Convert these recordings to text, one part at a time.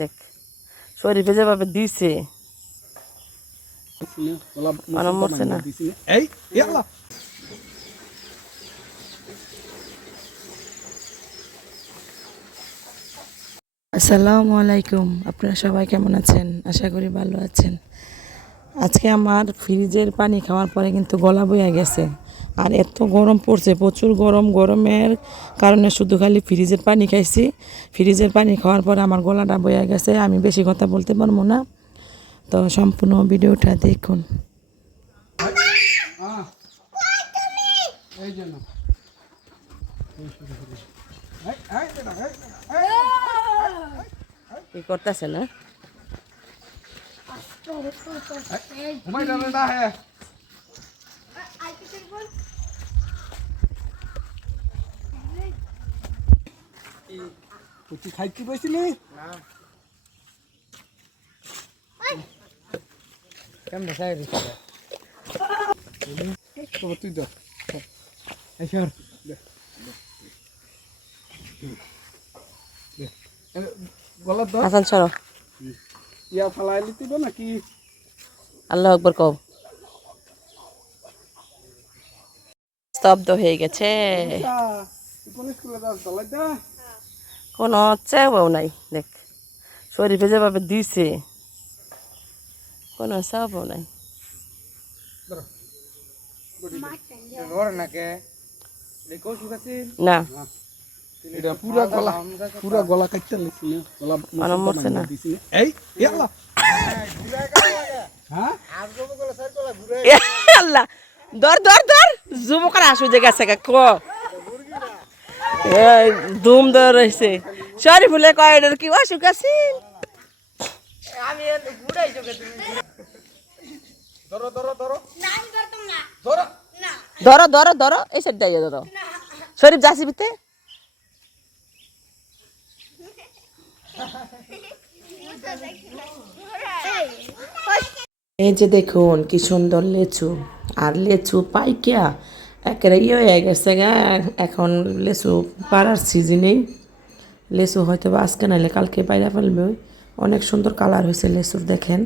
দেখ শরীফে যেভাবে দিছে। মানব মরছে না। এই ইয়াল্লা আসসালামু আলাইকুম আপনারা সবাই কেমন আছেন? আশা করি ভালো আছেন। আজকে আমার ফ্রিজের পানি খাওয়ার পরে কিন্তু গলা বইয়া গেছে। আর এত গরম পড়ছে প্রচুর গরম গরমের কারণে শুধু খালি ফ্রিজের পানি খাইছি। ফ্রিজের পানি খাওয়ার পরে আমার গলাটা বয়ে গেছে আমি বেশি কথা বলতে পারব না। তো সম্পূর্ণ ভিডিওটা দেখুন। এই জন্য কি করতেছে না? ঘুমাই না হে তুই খাইতে পাইছিলি কেমন সাইড তুই দে এই সর দে। দে। গলার দর হাসান সরো। ইয়া নাকি? আল্লাহ আকবর কও। স্তব্ধ হয়ে গেছে। কোন চাও নাই দেখ। শরীফে যেভাবে দিছে কোনো চাও নাই। না। পুরা গলা পুরা গলা কাটতে গলা মরছে না। এই ইয়াল্লা আল্লাহ। দর দর দর যুবকরা আসু যে গেছে গা, ক। এই ধুম দর রয়েছে সরি ফুলে কয়ডার কি অসুখ আছে? ধরো ধরো ধরো। ধরো ধরো। ধরো ধরো এই সাইড দিয়ে ধরো। শরীফ যাসি বিতে? এই যে দেখুন কি সুন্দর লেচু। আর লেচু পাইকিয়া একেবারে ইয়ে হয়ে গেছে গা এখন লেচু পাড়ার সিজনেই লেচু হয়তো বা আজকে নাইলে কালকে বাইরে ফেলবে অনেক সুন্দর কালার হয়েছে লেচুর দেখেন।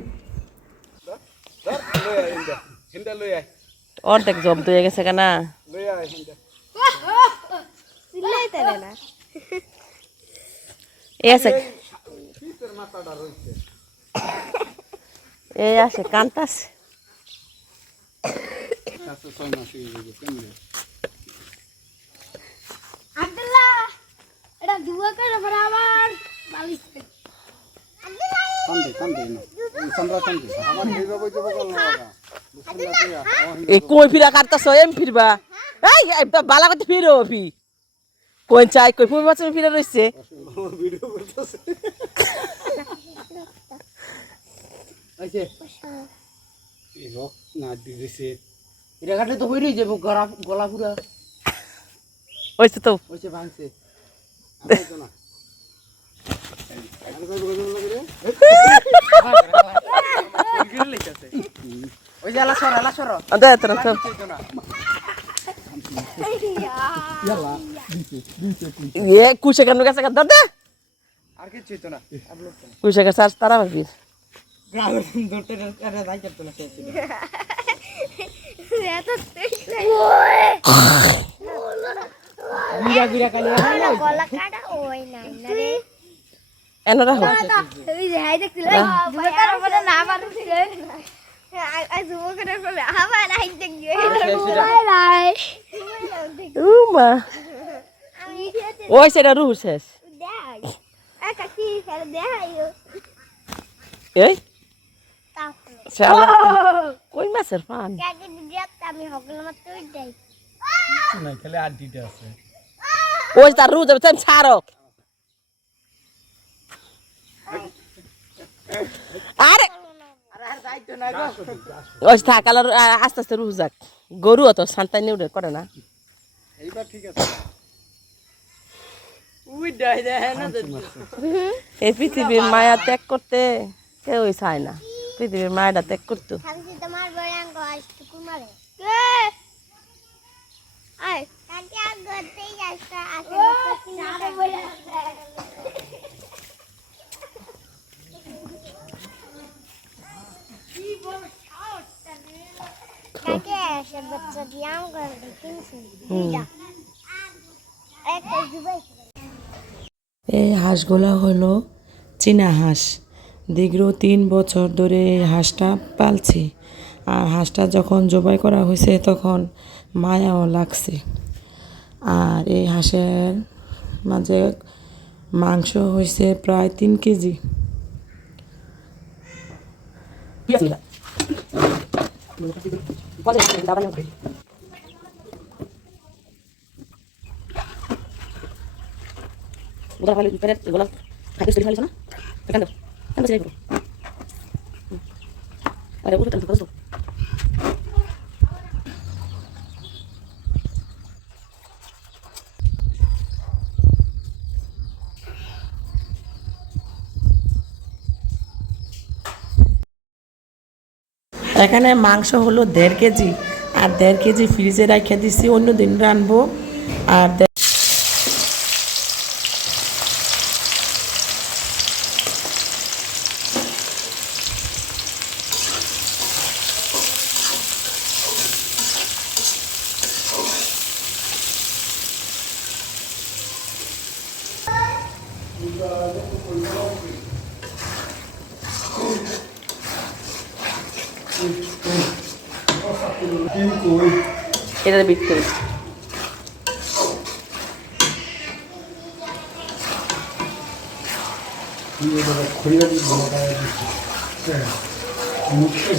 অর্ধেক জব্দ হয়ে গেছে কেনা এই আছে। শীতের মাথাটা রইছে এই আছে কান্তাছে কাছে ছয় মাস হয়ে গেছে কেমনে আব্দুল্লাহ এটা দুয়া করে বরাবর বালিশ কান্দে কান্দে না চন্দ্রা কান্দে আমার এইভাবে যাব কই ফিরা কাটতাছ? এম ফিরবা? এই বালা করতে ফিরো ফি। কোন চাই কই? ফুল ফিরে রইছে। ভিডিও করতেছে আইছে এই হোক না দিছে এটা কাটলে তো হইরই যাব গলা গলা পুরা। হইছে তো। হইছে ভাঙছে। তোরা তো ইয়ালা দিছে দিছে এ কুশে কেন গেছে দর আর কিছু হইতো না। কুশে গেছে আর তারা ভাবির গ্রামের ধরতে আরে যাই করতো না শেষ এত গুড়া গুড়া কালি গলা কাটা ওই নাই না রে এন রাখো এই যে হাই দেখছিল দুয়া করে বলে না পারছিল আই দুয়া করে বলে আবার হাই দেখি বাই বাই উ মা ওই সেটা রুহ শেষ দেখ একা কি ফেলে দেখাইও এই তাহলে শালা কই মাছের পান কাকে দিয়ে আমি হকল মাত্র দেই। না খালি আড্ডিটা আছে। ওই তার রুহ যাবে তাই ছাড়ো আরে! যাইতো না গো ওই থাক আলার আস্তে আস্তে রুহ যাক। গরু অত শান্তাই নিউডে করে না। এইবার ঠিক আছে। উই ডাই দেয় না এই পৃথিবীর মায়া ত্যাগ করতে কেউই চায় না। পৃথিবীর মায়েরা ত্যাগ করতো। এই হাঁসগুলা হলো চীনা হাঁস। দীর্ঘ তিন বছর ধরে এই হাঁসটা পালছি। আর হাঁসটা যখন জবাই করা হয়েছে তখন মায়াও লাগছে। আর এই হাঁসের মাঝে মাংস হয়েছে প্রায় তিন কেজি। ওরা এগুলো খাইতে খাইছ না? এখানে মাংস হলো দেড় কেজি, আর দেড় কেজি ফ্রিজে রেখে দিছি অন্য দিন রানবো। আর দে- এটা বিট করে খড়িয়া দিয়ে বলা মুখে